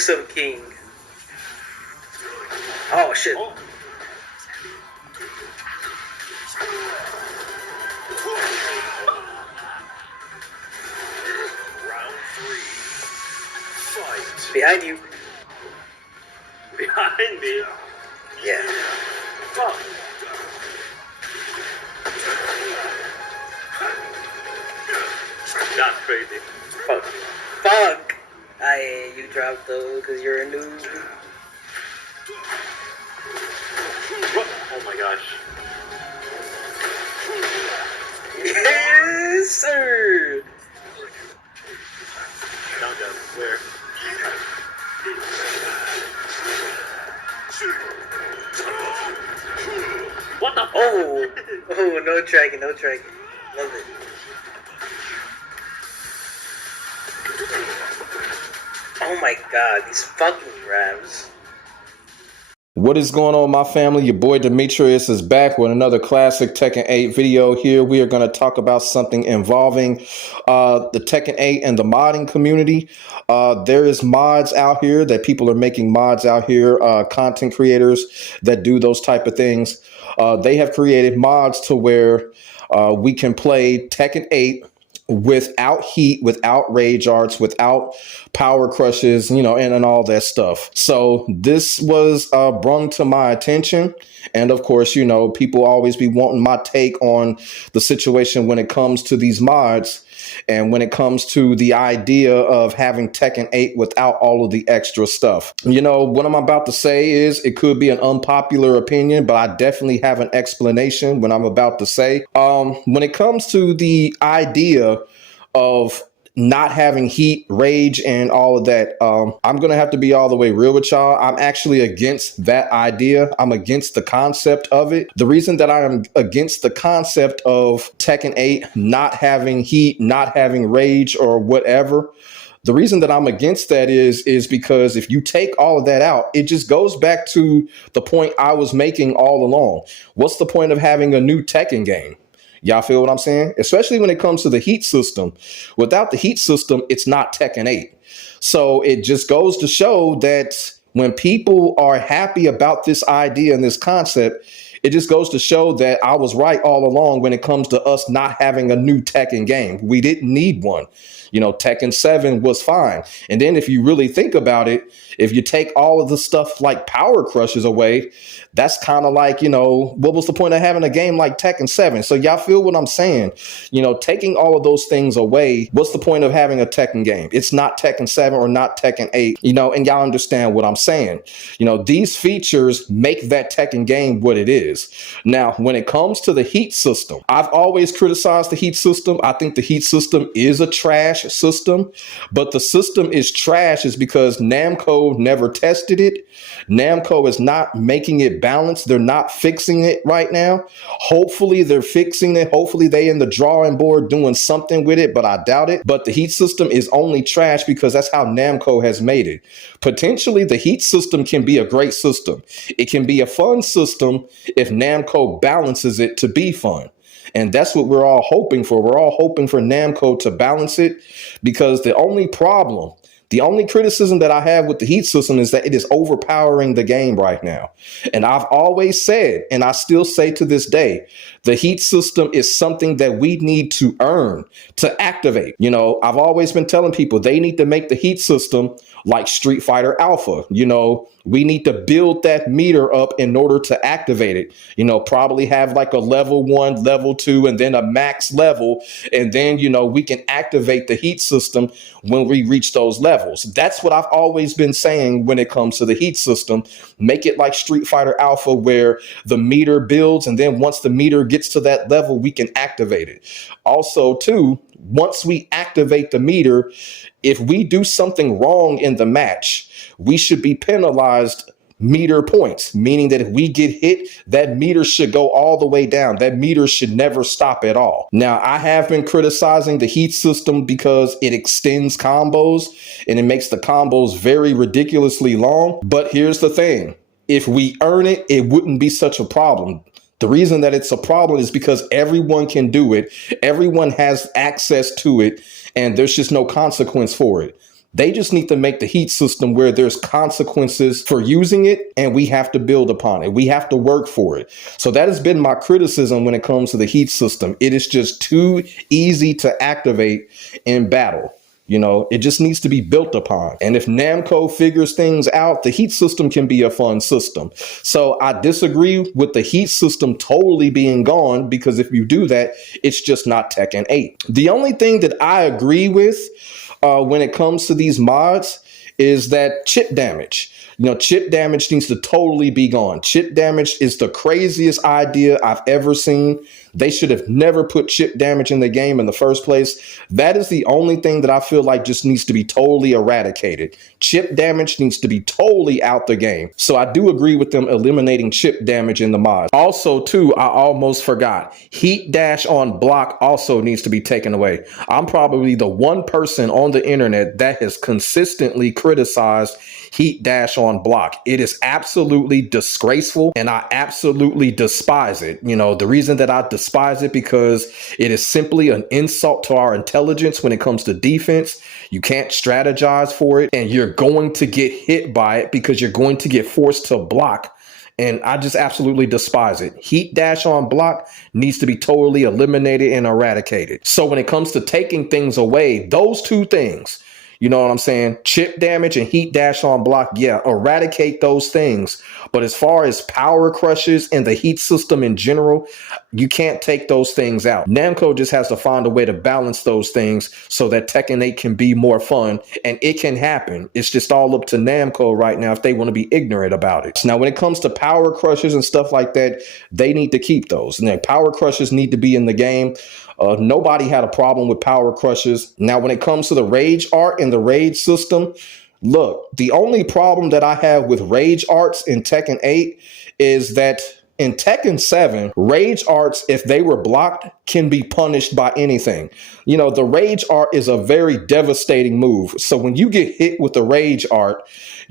Fix him, King. Oh shit. Oh. Round 3. Fight. Behind you. Behind me. Yeah. Fuck. That's crazy. Fuck. Fuck. You dropped though, because you're a noob. Oh my gosh. Yes, sir. Down, down. Where? What the? Oh, no tracking, no tracking. Love it. Oh my god, these fucking grabs. What is going on, my family? Your boy Demetrius is back with another classic Tekken 8 video. Here we are going to talk about something involving the Tekken 8 and the modding community. There is mods out here that people are making mods out here, content creators that do those type of things. They have created mods to where we can play Tekken 8 without heat, without rage arts, without power crushes, you know, and all that stuff. So this was brought to my attention. And of course, you know, people always be wanting my take on the situation when it comes to these mods. And when it comes to the idea of having Tekken 8 without all of the extra stuff. You know, what I'm about to say is it could be an unpopular opinion, but I definitely have an explanation when I'm about to say. When it comes to the idea of not having heat, rage, and all of that, I'm going to have to be all the way real with y'all. I'm actually against that idea. I'm against the concept of it. The reason that I am against the concept of Tekken 8 not having heat, not having rage, or whatever, the reason that I'm against that is because if you take all of that out, it just goes back to the point I was making all along. What's the point of having a new Tekken game? Y'all feel what I'm saying? Especially when it comes to the heat system. Without the heat system, it's not Tekken 8. So it just goes to show that when people are happy about this idea and this concept, it just goes to show that I was right all along when it comes to us not having a new Tekken game. We didn't need one. You know, Tekken 7 was fine. And then if you really think about it, if you take all of the stuff like power crushes away, that's kind of like, you know, what was the point of having a game like Tekken 7? So y'all feel what I'm saying? You know, taking all of those things away, what's the point of having a Tekken game? It's not Tekken 7 or not Tekken 8, you know, and y'all understand what I'm saying. You know, these features make that Tekken game what it is. Now, when it comes to the heat system, I've always criticized the heat system. I think the heat system is a trash system, but the system is trash is because Namco never tested it. Namco is not making it balanced. They're not fixing it right now. Hopefully they're fixing it. Hopefully they in the drawing board doing something with it, but I doubt it. But the heat system is only trash because that's how Namco has made it. Potentially the heat system can be a great system. It can be a fun system if Namco balances it to be fun. And that's what we're all hoping for. We're all hoping for Namco to balance it, because the only criticism that I have with the heat system is that it is overpowering the game right now. And I've always said, and I still say to this day, the heat system is something that we need to earn to activate. You know, I've always been telling people they need to make the heat system like Street Fighter Alpha. You know, we need to build that meter up in order to activate it. You know, probably have like a level 1, level 2, and then a max level. And then, you know, we can activate the heat system when we reach those levels. That's what I've always been saying when it comes to the heat system. Make it like Street Fighter Alpha, where the meter builds, and then once the meter gets to that level, we can activate it. Also, too, once we activate the meter, if we do something wrong in the match, we should be penalized meter points, meaning that if we get hit, that meter should go all the way down. That meter should never stop at all. Now, I have been criticizing the heat system because it extends combos and it makes the combos very ridiculously long. But here's the thing. If we earn it, it wouldn't be such a problem. The reason that it's a problem is because everyone can do it. Everyone has access to it, and there's just no consequence for it. They just need to make the heat system where there's consequences for using it, and we have to build upon it. We have to work for it. So that has been my criticism when it comes to the heat system. It is just too easy to activate in battle. It just needs to be built upon. And if Namco figures things out, the heat system can be a fun system. So I disagree with the heat system totally being gone, because if you do that, it's just not Tekken 8. The only thing that I agree with when it comes to these mods is that chip damage. Chip damage needs to totally be gone. Chip damage is the craziest idea I've ever seen. They should have never put chip damage in the game in the first place. That is the only thing that I feel like just needs to be totally eradicated. Chip damage needs to be totally out the game. So I do agree with them eliminating chip damage in the mods. Also, too, I almost forgot. Heat dash on block also needs to be taken away. I'm probably the one person on the internet that has consistently criticized heat dash on block. It is absolutely disgraceful, and I absolutely despise it. The reason that I despise it, because it is simply an insult to our intelligence when it comes to defense. You can't strategize for it, and you're going to get hit by it because you're going to get forced to block. And I just absolutely despise it. Heat dash on block needs to be totally eliminated and eradicated. So when it comes to taking things away, those two things, you know what I'm saying? Chip damage and heat dash on block. Yeah, eradicate those things. But as far as power crushes and the heat system in general, you can't take those things out. Namco just has to find a way to balance those things so that Tekken 8 can be more fun, and it can happen. It's just all up to Namco right now if they want to be ignorant about it. Now, when it comes to power crushes and stuff like that, they need to keep those. And then power crushes need to be in the game. Nobody had a problem with power crushes. Now, when it comes to the rage art and the rage system, look, the only problem that I have with rage arts in Tekken 8 is that in Tekken 7, rage arts, if they were blocked, can be punished by anything. The rage art is a very devastating move. So when you get hit with the rage art,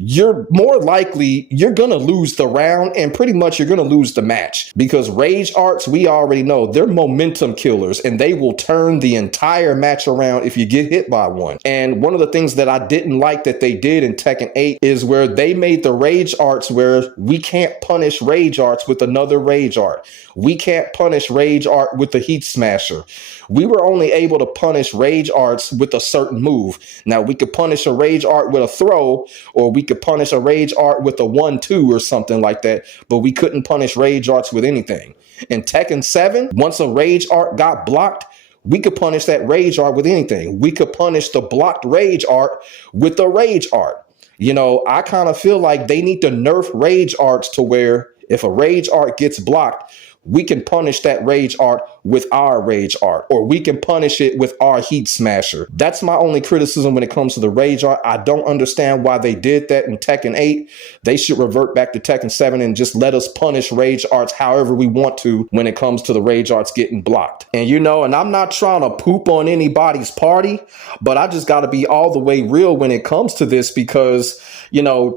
you're more likely you're going to lose the round, and pretty much you're going to lose the match, because rage arts, we already know they're momentum killers, and they will turn the entire match around if you get hit by one. And one of the things that I didn't like that they did in Tekken 8 is where they made the rage arts where we can't punish rage arts with another rage art. We can't punish rage art with the heat smasher. We were only able to punish rage arts with a certain move. Now, we could punish a rage art with a throw, or we could punish a rage art with a 1-2 or something like that, but we couldn't punish rage arts with anything. In Tekken 7, once a rage art got blocked, we could punish that rage art with anything. We could punish the blocked rage art with the rage art. I kind of feel like they need to nerf rage arts to where if a rage art gets blocked, we can punish that rage art with our rage art, or we can punish it with our heat smasher. That's my only criticism when it comes to the rage art. I don't understand why they did that in Tekken 8. They should revert back to Tekken 7 and just let us punish rage arts however we want to when it comes to the rage arts getting blocked. And and I'm not trying to poop on anybody's party, but I just got to be all the way real when it comes to this, because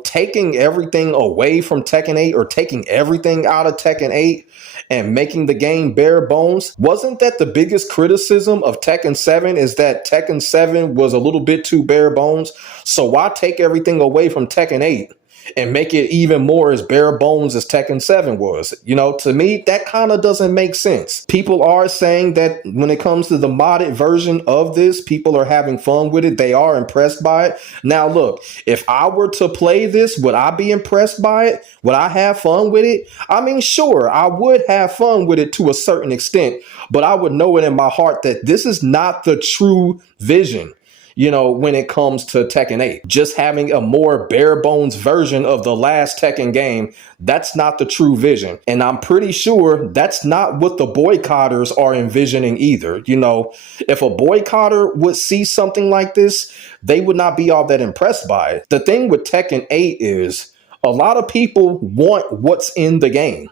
taking everything away from Tekken 8, or taking everything out of Tekken 8 and making the game bare bones, wasn't that the biggest criticism of Tekken 7, is that Tekken 7 was a little bit too bare bones? So why take everything away from Tekken 8 and make it even more as bare bones as Tekken 7 was? To me, that kind of doesn't make sense. People are saying that when it comes to the modded version of this, people are having fun with it. They are impressed by it. Now, look, if I were to play this, would I be impressed by it? Would I have fun with it? I mean, sure, I would have fun with it to a certain extent, but I would know it in my heart that this is not the true vision. When it comes to Tekken 8, just having a more bare bones version of the last Tekken game, that's not the true vision. And I'm pretty sure that's not what the boycotters are envisioning either. If a boycotter would see something like this, they would not be all that impressed by it. The thing with Tekken 8 is a lot of people want what's in the game.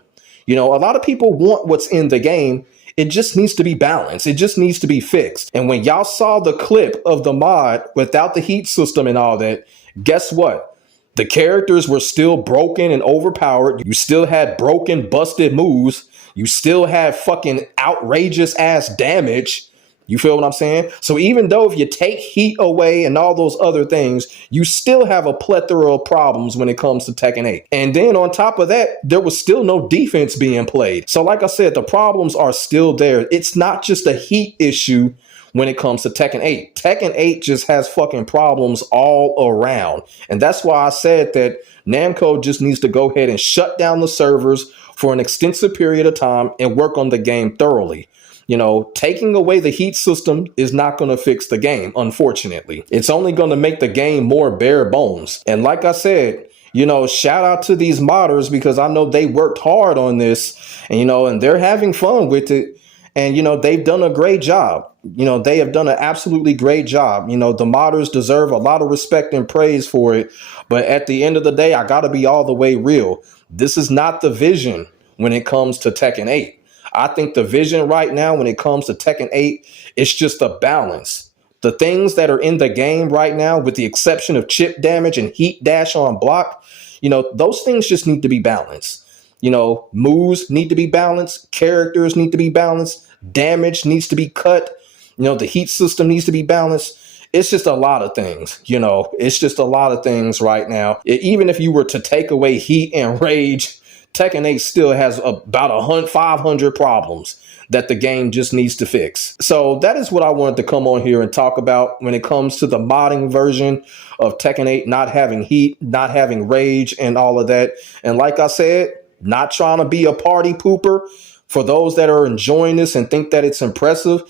A lot of people want what's in the game. It just needs to be balanced. It just needs to be fixed. And when y'all saw the clip of the mod without the heat system and all that, guess what? The characters were still broken and overpowered. You still had broken, busted moves. You still had fucking outrageous ass damage. You feel what I'm saying? So even though if you take heat away and all those other things, you still have a plethora of problems when it comes to Tekken 8. And then on top of that, there was still no defense being played. So like I said, the problems are still there. It's not just a heat issue when it comes to Tekken 8. Tekken 8 just has fucking problems all around. And that's why I said that Namco just needs to go ahead and shut down the servers for an extensive period of time and work on the game thoroughly. You know, taking away the heat system is not going to fix the game, unfortunately. It's only going to make the game more bare bones. And like I said, you know, shout out to these modders because I know they worked hard on this and, you know, and they're having fun with it. And, you know, they've done a great job. You know, they have done an absolutely great job. You know, the modders deserve a lot of respect and praise for it. But at the end of the day, I got to be all the way real. This is not the vision when it comes to Tekken 8. I think the vision right now when it comes to Tekken 8, it's just a balance. The things that are in the game right now, with the exception of chip damage and heat dash on block, you know, those things just need to be balanced. You know, moves need to be balanced. Characters need to be balanced. Damage needs to be cut. You know, the heat system needs to be balanced. It's just a lot of things, you know, it's just a lot of things right now. Even if you were to take away heat and rage, Tekken 8 still has about 500 problems that the game just needs to fix. So that is what I wanted to come on here and talk about when it comes to the modding version of Tekken 8 not having heat, not having rage and all of that. And like I said, not trying to be a party pooper. For those that are enjoying this and think that it's impressive,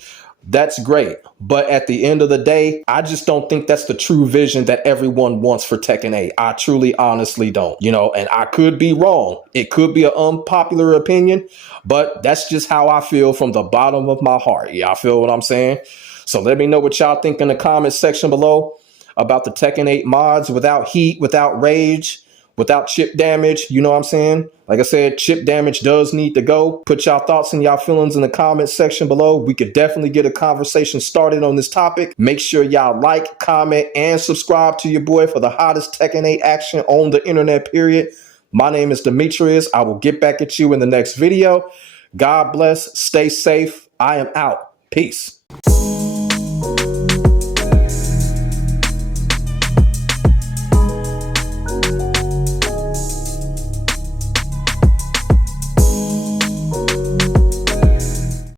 that's great. But at the end of the day, I just don't think that's the true vision that everyone wants for Tekken 8. I truly, honestly don't, you know, and I could be wrong. It could be an unpopular opinion, but that's just how I feel from the bottom of my heart. Yeah, I feel what I'm saying. So let me know what y'all think in the comment section below about the Tekken 8 mods without heat, without rage, without chip damage. You know what I'm saying? Like I said, chip damage does need to go. Put y'all thoughts and y'all feelings in the comment section below. We could definitely get a conversation started on this topic. Make sure y'all like, comment, and subscribe to your boy for the hottest Tekken 8 action on the internet, period. My name is Demetrius. I will get back at you in the next video. God bless. Stay safe. I am out. Peace.